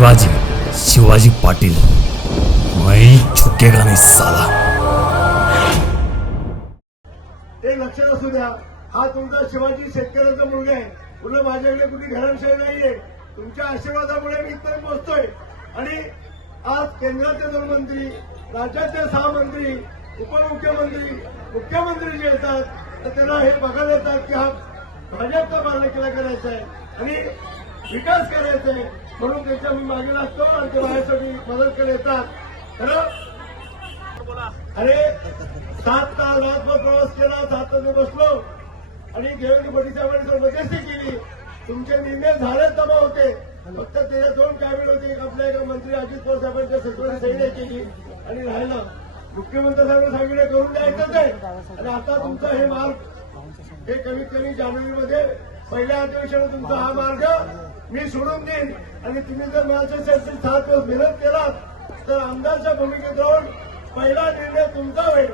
राजे शिवाजी पाटील. मैं झुकेगा साला. ते लक्षात असू द्या हा तुमचा शिवाजी शेतकऱ्याचा मुलगा आहे. पुन्हा माझ्याकडे कुठे घराणशाही नाहीये. तुमच्या आशीर्वादामुळे मी इतर पोहोचतोय. आणि आज केंद्राचे दोन मंत्री राज्याचे सहा मंत्री उपमुख्यमंत्री मुख्यमंत्री जे येतात तर त्यांना हे बघायला येतात की हा भाजपचा बारलेखिला करायचा आहे. आणि विकास करायचा. आहे म्हणून त्यांच्या मी मागे लागतो आणि ते माझ्यासाठी मदत करत येतात. खरं? अरे सात तास रातभर प्रवास केला सात तास बसलो. आणि देवेंद्र फडणवीस साहेबांनी जर मध्यस्थी केली. तुमचे निर्णय झाले जमा होते. फक्त त्याच्या दोन कॅबिनेट होते. एक आपल्या एका मंत्री अजित पवार साहेबांच्या सचिवांनी सैन्य केली आणि राहिलं. मुख्यमंत्री साहेबांनी सांगितलं करून द्यायचंच आहे आणि आता तुमचा हे मार्ग हे कमीत कमी जानेवारीमध्ये पहिल्या अधिवेशनात तुमचा हा मार्ग मी सोडून देईन. आणि तुम्ही जर माझ्यासाठी सात दिवस मेहनत केलात तर आमदारच्या भूमिकेत राहून पहिला निर्णय तुमचा होईल.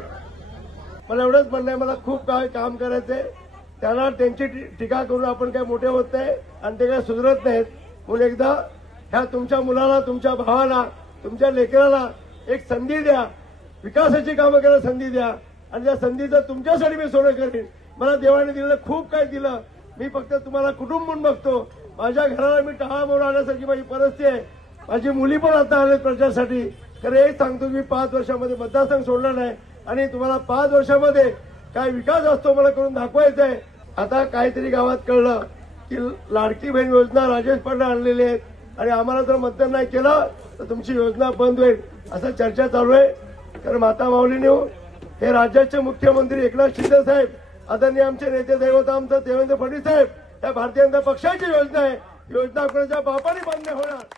मला एवढंच म्हणणं आहे मला खूप काय काम करायचंय. त्यांना त्यांची टी- टीका करून आपण काय मोठे होत नाही आणि ते काय सुधरत नाहीत. म्हणून एकदा ह्या तुमच्या मुलाला तुमच्या भावाला तुमच्या लेकराला एक संधी द्या. विकासाची कामं करायला संधी द्या. आणि त्या संधीचं तुमच्यासाठी मी सोडं करीन. मला देवाने दिलेलं खूप काय दिलं. मी फक्त तुम्हाला कुटुंब म्हणून बघतो. माझ्या घराला मी टहा म्हणून आणण्यासारखी माझी परिस्थिती आहे. माझी मुली पण आता आले प्रचारासाठी खरं हेच सांगतो मी पाच वर्षामध्ये मतदारसंघ सोडला नाही. आणि तुम्हाला पाच वर्षामध्ये काय विकास असतो मला करून दाखवायचा आहे. आता काहीतरी गावात कळलं की लाडकी बहीण योजना राजेश पांडे आणलेली आहेत. आणि आम्हाला जर मतदान नाही केलं तर तुमची योजना बंद होईल. असं चर्चा चालू आहे. कारण माता माऊलीने हे राज्याचे मुख्यमंत्री एकनाथ शिंदे साहेब आदरणीय आमचे नेते दैवत आमचं देवेंद्र फडणवीस साहेब या भारतीय जनता पक्षाची योजना आहे. योजना कोणाच्या बापाने मान्य होणार?